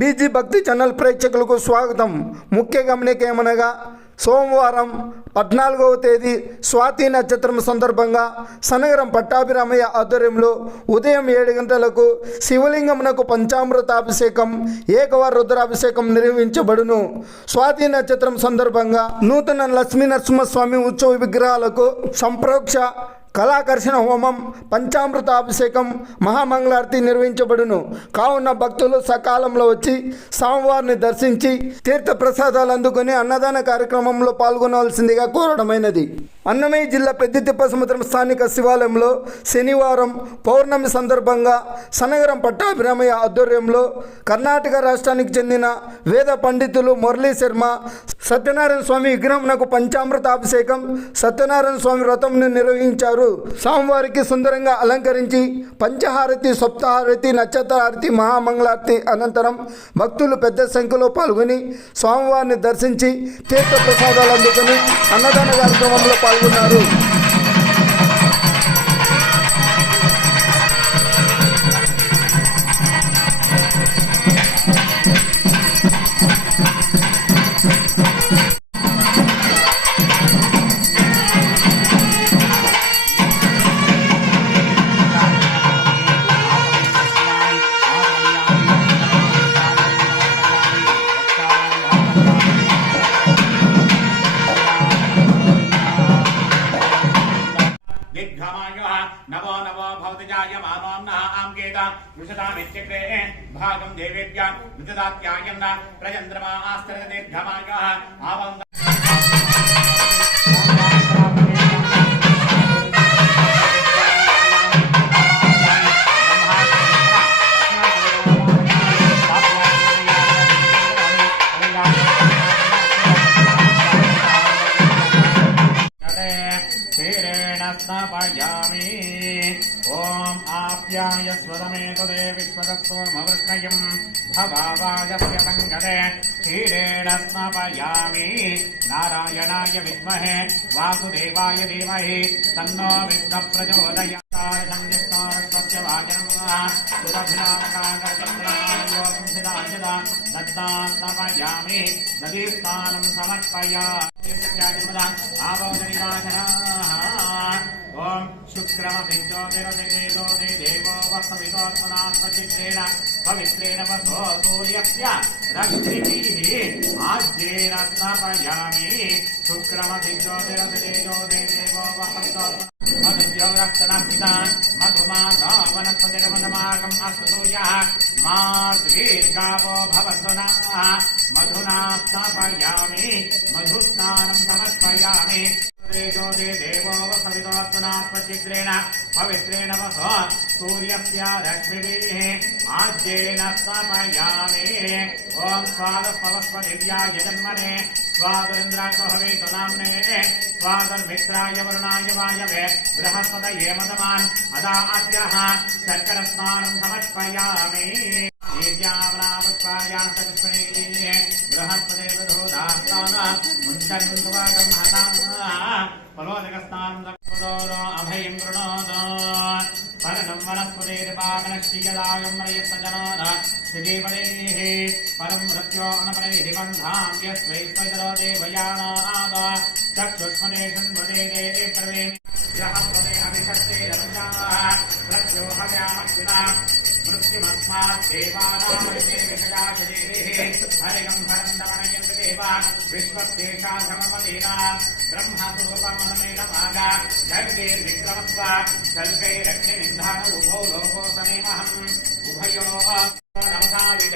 BG భక్తి channel ప్రేక్షకులకు స్వాగతం. ముఖ్య గమనికేమనగా సోమవారం పద్నాలుగవ తేదీ స్వాతి నక్షత్రం సందర్భంగా సనగరం పట్టాభిరామయ్య ఆధ్వర్యంలో ఉదయం ఏడు గంటలకు శివలింగమునకు పంచామృతాభిషేకం ఏకవార రుద్రాభిషేకం నిర్వహించబడును. స్వాతి నక్షత్రం సందర్భంగా నూతన లక్ష్మీ నరసింహస్వామి ఉత్సవ విగ్రహాలకు సంప్రోక్ష కళాకర్షణ హోమం పంచామృత అభిషేకం మహామంగళారతి నిర్వహించబడును. కావున భక్తులు సకాలంలో వచ్చి స్వామివారిని దర్శించి తీర్థ ప్రసాదాలు అందుకుని అన్నదాన కార్యక్రమంలో పాల్గొనవలసిందిగా కోరడమైనది. అన్నమయ్య జిల్లా పెద్ద తిప్ప సముద్రం స్థానిక శివాలయంలో శనివారం పౌర్ణమి సందర్భంగా సనగరం పట్టాభిరామయ్య ఆధ్వర్యంలో కర్ణాటక రాష్ట్రానికి చెందిన వేద పండితులు మురళీ శర్మ సత్యనారాయణ స్వామి విగ్రహంనకు పంచామృతాభిషేకం సత్యనారాయణ స్వామి వ్రతంను నిర్వహించారు. స్వామివారికి సుందరంగా అలంకరించి పంచహారతి సప్తహారతి నక్షత్రహారతి మహామంగళారతి అనంతరం భక్తులు పెద్ద సంఖ్యలో పాల్గొని స్వామివారిని దర్శించి తీర్థ ప్రసాదాలు అందుకొని అన్నదాన కార్యక్రమంలో పాల్గొన్నారు. భాగం దేవేభ్యాం విదదాత్యాయన్న ప్రచంద్రమా ఆస్తర దీర్ఘమాయుः ఆవం आप्याय स्वदमेतदे भवावाजस्य सङ्गते क्षीरेण स्नापयामि नारायणाय विद्महे, वासुदेवाय धीमहि। तन्नो प्रचोदयात् दत्तास्तपयामि नदीस्थानं समर्पयामि। ॐ शुक्रमसि ज्योतिरसिदेजोति देवो वस्तवितोत्मनात्मचित्रेण पवित्रेण वसो सूर्यस्य रश्मिभिः आद्येन स्नापयामि शुक्रमसि ज्योतिरसिदेजोति देवो वस्तवितोत्मना मधुद्यो रक्तनक्षिता मधुमाधवनस्पतिरमधमाकम् अस्तु सूर्यः मा दीर्घावो भवन्तु नः मधुना स्नापयामि वसवितोत्मनात्मचित्रेण पवित्रेण वस सूर्यस्य रश्मिभिः आद्येन स्थापयामि ॐ स्वादपवस्पतिव्याय जन्मने। स्वादरिन्द्राकहवे तदाम्ने स्वादर्मित्राय वरुणाय वायवे। बृहस्पतये मदमान् अदा अद्यः शर्करस्नानं समर्पयामि। वीर्यावनावस्वाया सकृष्णे बृहस्पते हता श्रीमणैः परं मृत्यो अनपनैः बन्धाम् यस्मै स्वैतरो देवयानाद प्रवे ग्रहं अभिषक्ते रमजाः प्रत्यो हव्यामक्षिणा मृत्युमस्मात् देवानायते विश्वस्येषाधममदेना ब्रह्मस्वरूपमनमेन मागा जग्गैर्विक्रमस्व कल्पैरग्निनिन्धान उभौ लोकोसनेमहम् उभयो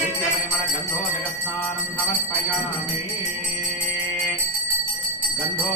गन्धो जगत्सारं समर्पयामि गन्धो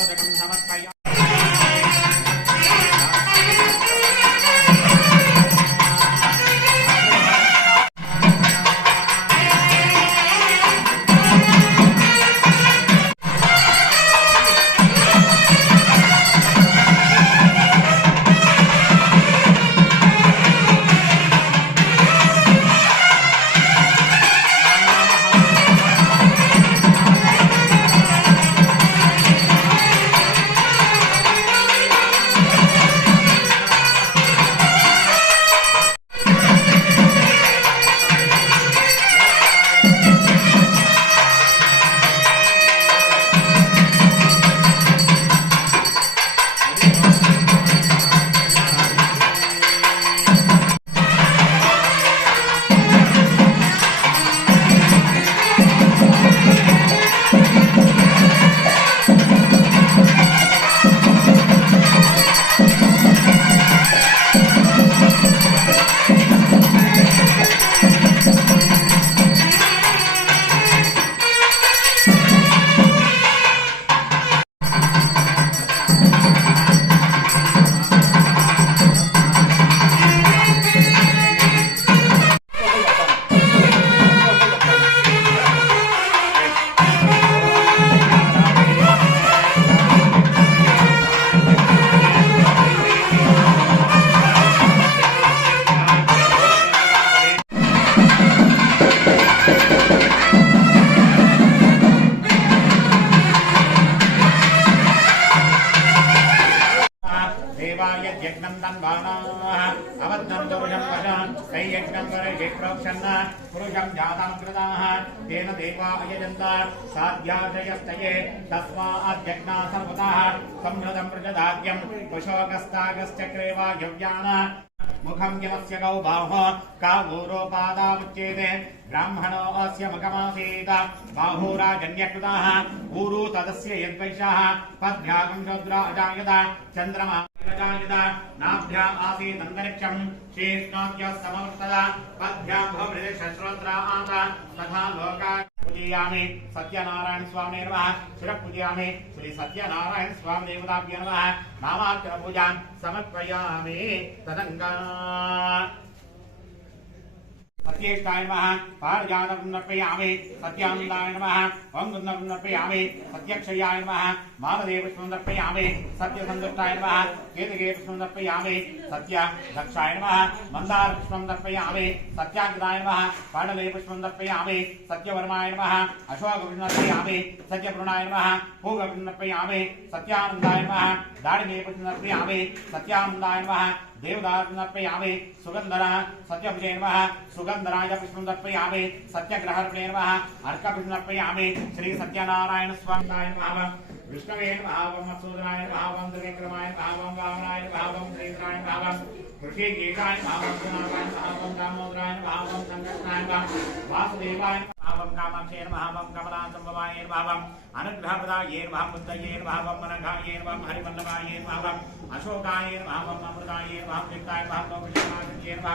సాధ్యాశయస్తయే తస్మాద్యజ్ఞా సర్వత సంహృతం ప్రజదాద్యం కుశోకస్తాగశ్చక్రేవాయువ్యాన ముఖం యమస్య గౌ బాహో కా ఊరోపాదాముచ్యేతే బ్రాహ్మణో అస్య ముఖమాసీత బాహూరాజన్యకృతాः ఊరు తదస్య యద్వైషాः పద్భ్యాగం రుద్ర అజాయత చంద్రమా शूद्रा अजायत चन्द्रमा अजायत नाभ्या आसीत् सत्यनारायण स्वामी नमः शिरः श्री सत्यनारायण स्वामी देवताभ्य नमः नामाक्षर पूजां समर्पयामि तदङ्गा సత్యేష్టాయ నమ పారిజాతం నర్పయామి సత్యానందాయ నమ వంగుందం నర్పయామి సత్యక్షయాయ నమ మాలదేవస్వం నర్పయామి సత్యసంతుష్టాయ నమ కేతకేతస్వం నర్పయామి సత్య దక్షాయ నమ మందారపుష్పం నర్పయామి సత్యాగ్రదాయ నమ పాడలేపుష్పం నర్పయామి సత్యవర్మాయ నమ అశోకం సత్యపృణాయ నమ పూగం నర్పయామి సత్యానందాయ నమ దాడిమేపుష్పం నర్పయామి సత్యానందాయ నమ देवदारुण दर्पयामे सुगंधरा सत्यभुजे नम सुगंधराय पुष्पम दर्पयामे सत्यग्रहर्पणे नम। श्री सत्यनारायण विष्णवे नम मत्सूदनाय नम वंदविक्रमाय वामनाय नम श्रीधराय नम। ఋషి గీతాన్ని భావం గుణాకాన్ని భావం దామోదరాయన భావం సంకృష్ణాయన భావం వాసుదేవాయన భావం కామాక్షేణ భావం కమలాసంభవాయేన భావం అనుగ్రహప్రదాయేన భావం బుద్ధయేన భావం మనఘాయేన భావం యుక్తాయ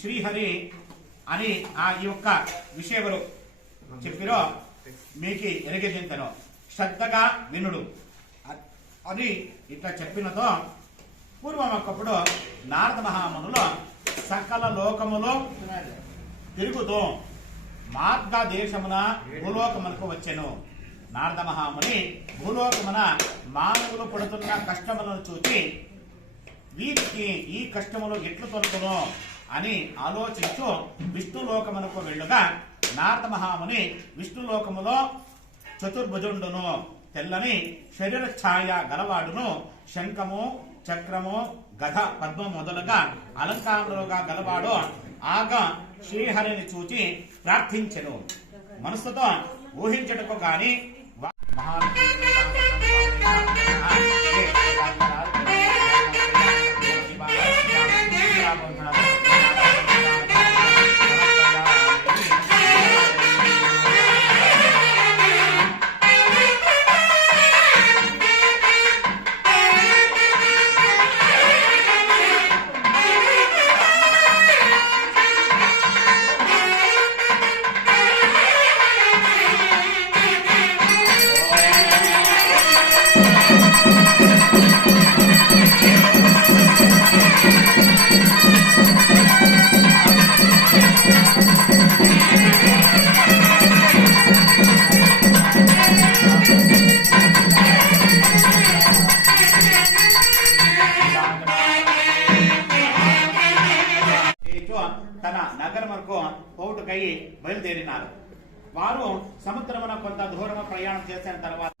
శ్రీహరి అని ఆ ఈ యొక్క విషయములు చెప్పిరో మీకు ఎరగజెంతను శ్రద్ధగా వినుడు. అది ఇట్లా చెప్పినతో పూర్వమొకప్పుడు నారద మహామునులు సకల లోకములో తిరుగుతూ మార్గ దేశమున భూలోకమునకు వచ్చెను. నారద మహాముని భూలోకమున మానవులు పడుతున్న కష్టములను చూచి వీరికి ఈ కష్టములు ఎట్లు తొలగును అని ఆలోచించు విష్ణులోకమునకు వెళ్ళుగా నారద మహాముని విష్ణులోకములో చతుర్భుజుండును తెల్లని శరీర ఛాయ గలవాడును శంఖము చక్రము గధ పద్మం మొదలుగా అలంకారములుగా గలవాడు ఆగ శ్రీహరిని చూచి ప్రార్థించెను. మనసుతో ఊహించటకు గాని వా- వారు సముద్రమున కొంత దూరము ప్రయాణం చేసిన తర్వాత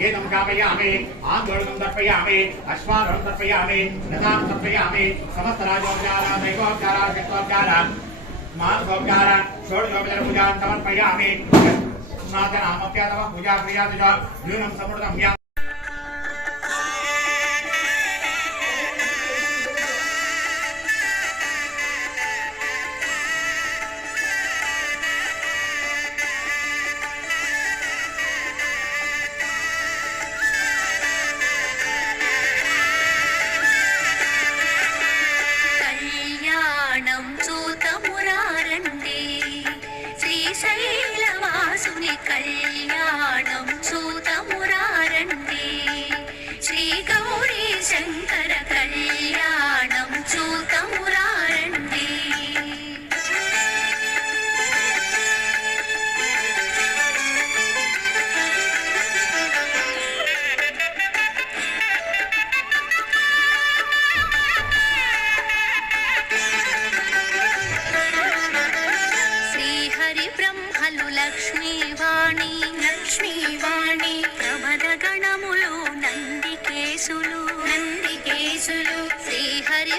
गीतं गापयामि आन्दोलनं दर्पयामि अश्वारोहं दर्पयामि लतां दर्पयामि समस्तराजोपचारा दैवोपचारा शक्तोपचारा मानसोपचारा षोडशोपचारपूजां समर्पयामि। नाथनामप्या तव पूजा क्रिया तुजा न्यूनं ശങ്കര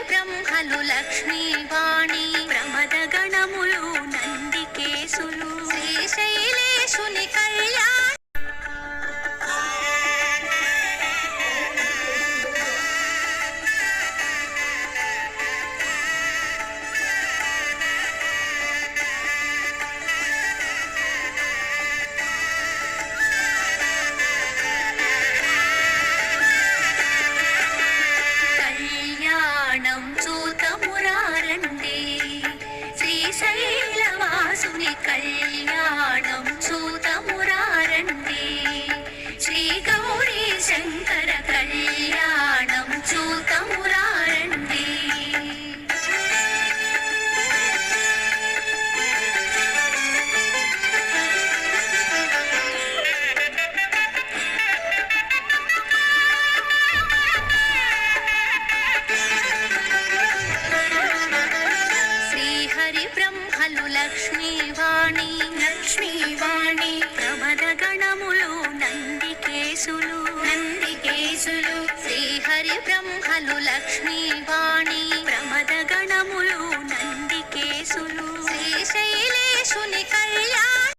ब्रह्मलो శ్రీశైలవాసుని కళ్యాణం చూతమురారండి. శ్రీ గౌరీ శంకర కళ్యాణం చూతమురారండి. శ్రీహరి లక్ష్మీవాణి లక్ష్మీవాణి ప్రమద గణములు నందికేశులు నందికేశులు శ్రీహరి బ్రహ్మలు లక్ష్మీవాణి ప్రమద గణములు నందికేశులు శ్రీశైలేశుని కళ్యాణ